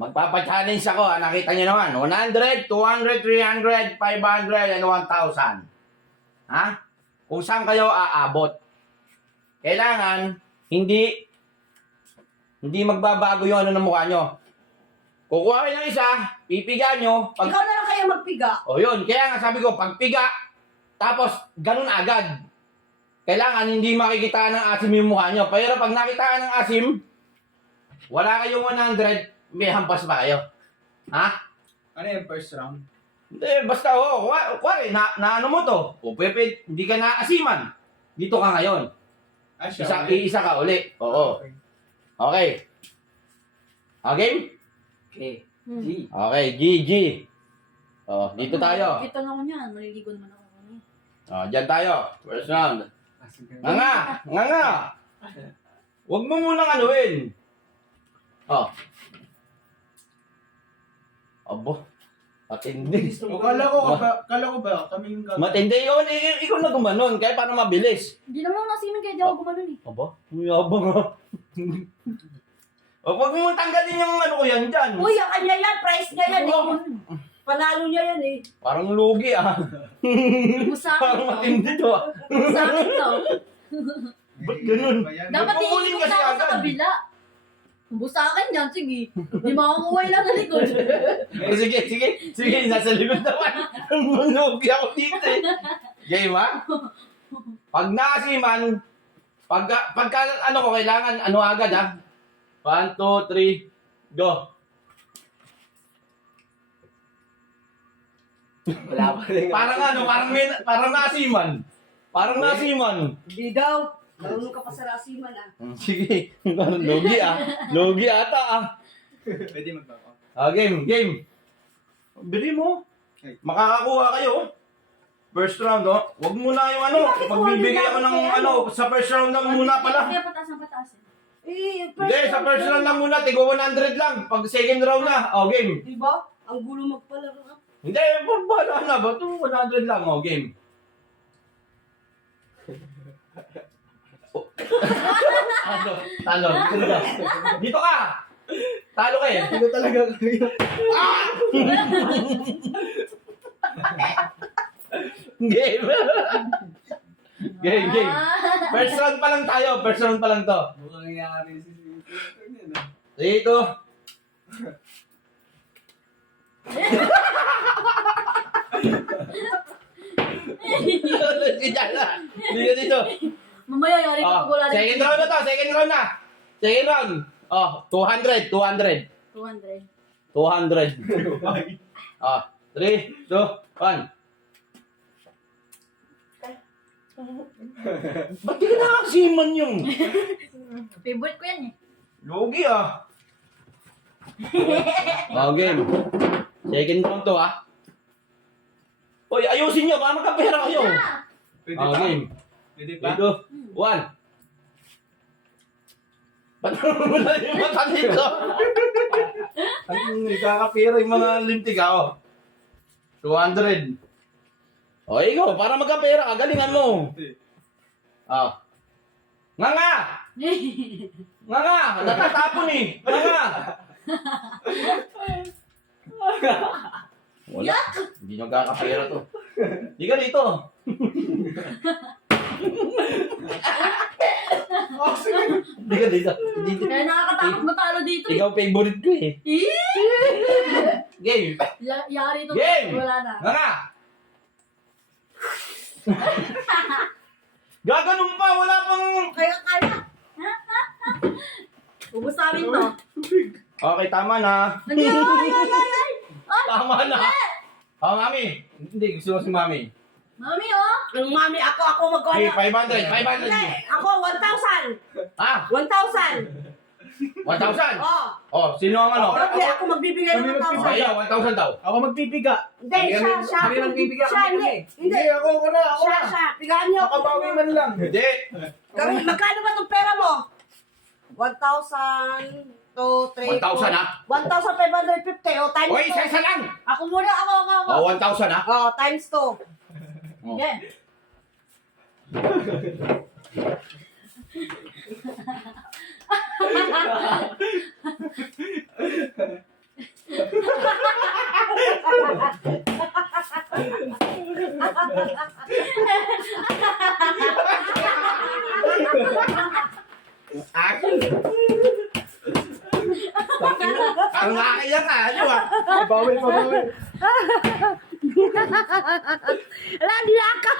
Magpapa-challenge ako. Nakita niyo naman. 100, 200, 300, 500, and 1,000. Ha? Kung saan kayo aabot. Kailangan, hindi magbabago yung ano ng mukha nyo. Kukuha kayo ng isa, pipiga nyo. Ikaw na lang kayo magpiga. O yun, kaya nga sabi ko, pagpiga, tapos ganun agad. Kailangan hindi makikita ng asim yung mukha nyo. Pero pag nakita ng asim, wala kayong 100, may hampas pa kayo. Ha? Ano yung first round? Hindi, basta kuwari, na ano mo to? O Pepe, hindi ka naasiman. Dito ka ngayon. Isa ka uli. Oo. Okay. Okay? Okay. Hmm. Okay, GG. Dito tayo. Kita na ko niyan. Maliligo naman ako. Diyan tayo. First round. Nga. Huwag mo munang anuin. Abo. Matindi. Kala ko ba kaming gagawin? Matindi yun. Ikaw na gumanon. Kaya para mabilis. Hindi naman ako nasimin kaya di ako gumanon eh. Aba? Mayabang ha. Huwag mo tanggalin yung ano ko yan dyan. Uy, ang kanya yan. Price niya yan eh. Panalo niya yan eh. Parang lugi ah. Musakin Parang to. matindi to ah. Musakin to. Ba't ganun? Dapat Kukunin iikot kasi na ako sa agad. kabila. Busakin yan, sige. Di makakuha lang sa likod. Sige, nasa likod naman. Lugi ako dito eh. Game ha? Pag naasiman, pagka ano ko kailangan, ano agad ha? 1, 2, 3, go. Wala pa rin. Parang naasiman. Parang naasiman. Hindi daw. Marunong ka pa sa rasiman ah. Sige, parang logi ah. Logi ata ah. Pwede magbawa. Game. Bili mo. Makakakuha kayo. First round oh. Huwag muna yung ano. Magbibigay ako ng ano. Sa first round lang muna pala. Kaya pataas ang pataas eh. Hindi, sa first round lang muna. Tigo 100 lang. Pag second round na. Game. Diba? Ang gulo magpalaro ah. Hindi, bahala na. Ba't 100 lang? Game. Talo. Dito ka. Talo ka eh. Ano talaga kayo? Game. Game. First round pa lang tayo. First round pa lang to. Mukhang nangyari si Sito niya na. Dito. Hindi ka dito. Mamaya yari ka pag wala rin. Second round na to. Second round. 200. 200. 3, 2, 1. Ba't di ka nakasiman yung? Favorite ko yan eh. Logi ah. Game. Second round to ah. Hoy, ayusin nyo. Baka magkapera kayo. Pwede pa? Game. Pwede pa? Dito. 1. Ba't wala yung mata dito? Kakapira yung mga lintik ako. 200. O, ikaw, para magkapera ka, galingan mo. Nga! Natatapon eh. Nga! Wala. Hindi nyo kakapera to. Hindi ka dito. Hindi ka dito. Kaya nakakatakot matalo dito eh. Ikaw favorite ko eh. Game. Yari ito. Game! Wala na. Nga! Gaganon pa, wala pang... Kaya. Ubus namin to. Okay, tama na. Ay! Tama na. Mami. Hindi, gusto mo si Mami. Mami oh! Ang mami, ako Okay, magkano? 500. Ako, 1,000. Ah, 1,000. 1,000. Oh. Sino ang ano? Ako magbibigay ng 1,000. Okay, 1,000 daw. Ako magpipiga. Hindi, siya. Kami lang pipiga. Siya, hindi. Hindi. Ako na. Siya. Pigaan niyo ako. Makabawi man lang. Hindi. Magkano ba itong pera mo? 1,000, 2, 3, 1,000 ha? 1,550. O, times Oy, 2. isa lang. Ako muna, ako. 1,000 ha? Oh, times 2. Yan. Akin. Ang nakakaya ka, ano ba? Pabawi. Wala, di ako.